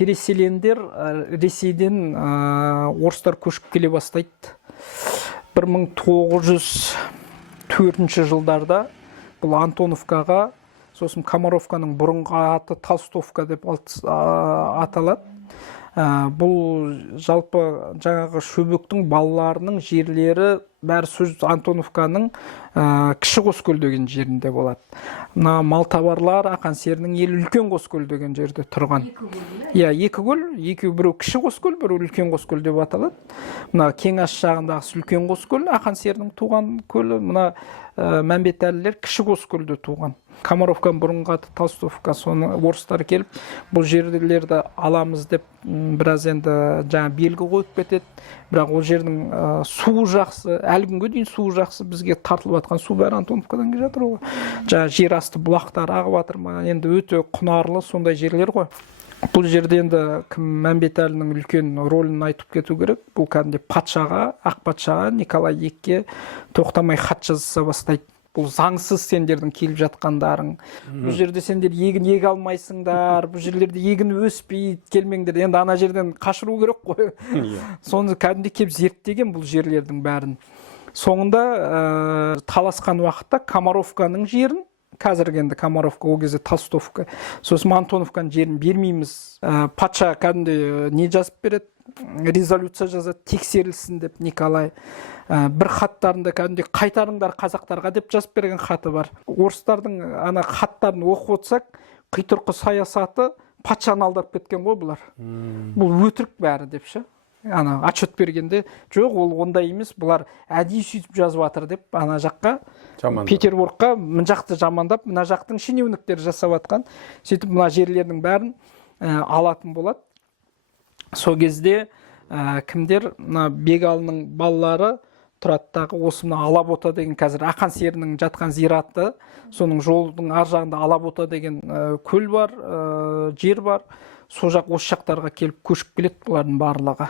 переселендер Ресейден орыстар көшіп келе бастайды. 1904 жылдарда бұл Антоновкаға, сосын Комаровканың бұрынғы аты Толстовка деп аталады. Бұл жалпы жаңағы шөбектің балаларының жерлері бәрі сөз Антоновканың кіші Қоскөл деген жерінде болады. Мына малтабарлар ақан серінің елі үлкен Қоскөл деген жерде тұрған. Иә, екі көл, екеуі біреу кіші Қоскөл, біреу үлкен Қоскөл деп аталады. Мына Кеңас жағындағы үлкен Қоскөл, ақан серінің туған көлі, мына Мәмбетәлілер кіші Қоскөлде туған. Комаровканың бұрынғы аты Толстовка, соны орыстар келіп, бұл жерлерді аламыз деп біраз енді жаңа белгі қойып кетеді. Бірақ ол жердің суы жақсы, әлі күнге дейін суы жақсы, бізге тартылып жатқан су бәрі Антоновкадан келіп жатыр ғой. Жаңа жер асты бұлақтар ағып жатыр ма, енді өте құнарлы сондай жерлер ғой. Бұл жерде енді Мәмбетәлінің үлкен рөлін айтып кету керек. Бұл кәдімгі патшаға, ақ патшаға Николай II тоқтамай хат жазыса бастайды. Бұл заңсыз сендердің келіп жатқандарың. Бұл жерде сендер егін еге алмайсыңдар, бұл жерлерде егін өспейді, келмеңдер. Енді ана жерден қашыру керек қой. Соны кәдімгі келіп зерттеген бұл жерлердің бәрін. Соңында таласқан уақытта Комаровканың жерін, қазіргі енді Комаровка, ол кезде Толстовка, сосын Антоновканың жерін бермейміз. Патша кәдімгі не жазып береді? Резолюция жазады, тексерілсін деп Николай. Бір хаттарында кәдімгі қайтарыңдар қазақтарға деп жазып берген хаты бар. Орыстардың ана хаттарын оқып отырсақ, қитұрқы саясаты патшаны алдап кеткен ғой бұлар. Бұл өтірік бәрі деп ше. Ана отчет бергенде жоқ, ол ондай емес, бұлар әдейі сөйтіп жазып жатыр деп ана жаққа Петербургқа мына жақты жамандап, мына жақтың шенеуніктері жасап жатқан. Сөйтіп мына жерлердің бәрін алатын болады. Сол кезде кімдер, мына Бегалының балалары Тұраттағы осы мына Алабота деген қазір ақан серінің жатқан зираты, соның жолдың ар жағында Алабота деген көл бар, жер бар. Сол жақ осы жақтарға келіп көшіп келеді бұлардың барлығы.